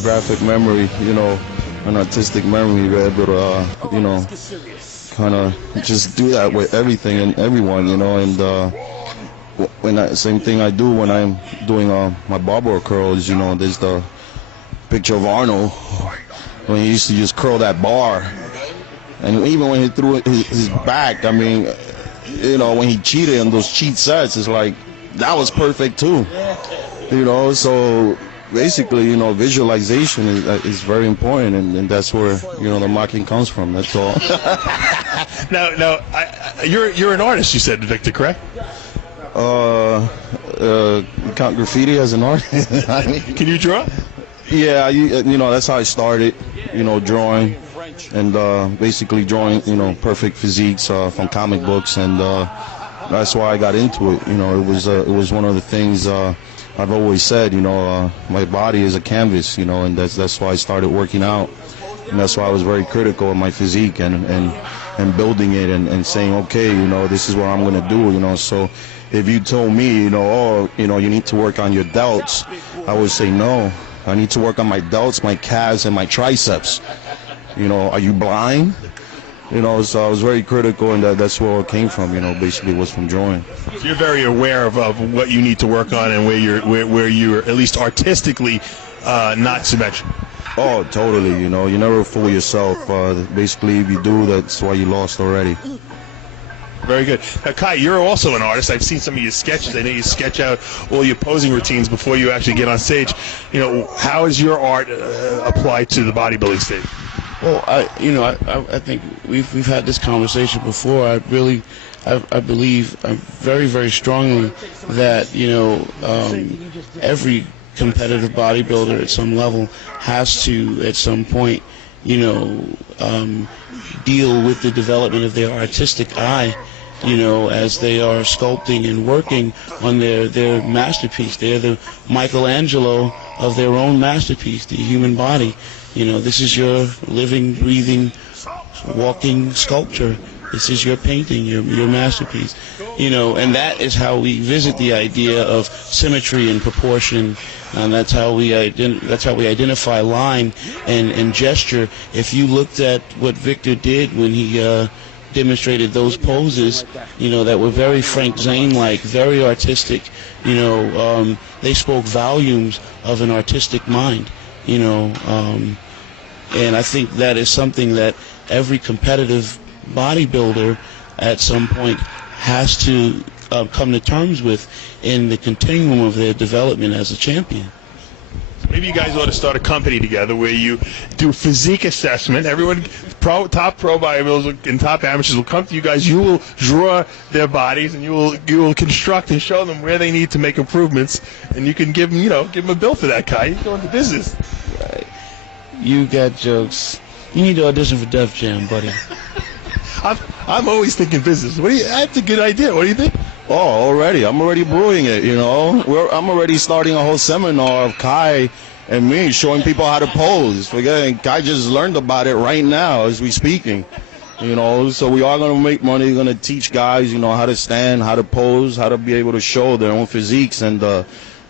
photographic memory, an artistic memory. We're able to, kind of just do that with everything and everyone, and same thing I do when I'm doing my barbell curls, there's the picture of Arnold when he used to just curl that bar, and even when he threw his back, I mean, when he cheated on those cheat sets, it's like that was perfect too, so basically, visualization is very important, and that's where, the marketing comes from. That's all. Now, you're an artist, you said, Victor, correct? Count graffiti as an artist. I mean, can you draw? Yeah, that's how I started, drawing, and basically drawing, perfect physiques from comic books, and that's why I got into it. It was one of the things I've always said. My body is a canvas, and that's why I started working out, and that's why I was very critical of my physique and building it and saying, okay, this is what I'm gonna do, So if you told me, you need to work on your delts, I would say no. I need to work on my delts, my calves, and my triceps. Are you blind? So I was very critical, and that's where it came from. Basically was from drawing. So you're very aware of what you need to work on and where you're at least artistically not symmetrical. Oh, totally. You never fool yourself. Basically, if you do, that's why you lost already. Very good. Now, Kai, you're also an artist. I've seen some of your sketches. I know you sketch out all your posing routines before you actually get on stage. How is your art applied to the bodybuilding stage? Well, I think we've had this conversation before. I believe very, very strongly that every competitive bodybuilder at some level has to, at some point, deal with the development of their artistic eye, as they are sculpting and working on their masterpiece. They're the Michelangelo of their own masterpiece, the human body. This is your living, breathing, walking sculpture. This is your painting, your masterpiece. And that is how we visit the idea of symmetry and proportion, and that's how we identify line and gesture. If you looked at what Victor did when he demonstrated those poses, that were very Frank Zane-like, very artistic, they spoke volumes of an artistic mind, and I think that is something that every competitive bodybuilder at some point has to come to terms with in the continuum of their development as a champion. Maybe you guys ought to start a company together where you do physique assessment. Everyone, top pro bodybuilders and top amateurs will come to you guys. You will draw their bodies, and you will construct and show them where they need to make improvements. And you can give them a bill for that, Kai. You go into business. Right. You got jokes. You need to audition for Def Jam, buddy. I'm always thinking business. That's a good idea. What do you think? Oh, already. I'm already brewing it, I'm already starting a whole seminar of Kai and me showing people how to pose. Kai just learned about it right now as we speaking. So we are going to make money. We're going to teach guys, how to stand, how to pose, how to be able to show their own physiques, and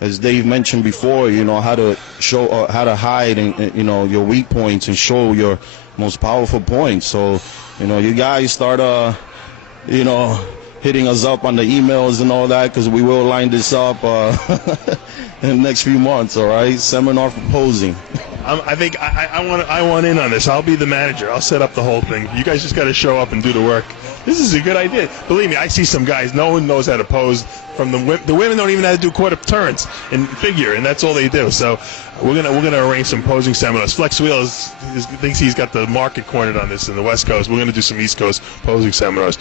as Dave mentioned before, how to show, how to hide, and your weak points and show your most powerful points. So, you guys start, hitting us up on the emails and all that, because we will line this up in the next few months. All right, seminar for posing. I think I want in on this. I'll be the manager. I'll set up the whole thing. You guys just got to show up and do the work. This is a good idea. Believe me, I see some guys. No one knows how to pose. From the women don't even know how to do quarter turns and figure, and that's all they do. So we're gonna arrange some posing seminars. Flex Wheel thinks he's got the market cornered on this in the West Coast. We're gonna do some East Coast posing seminars.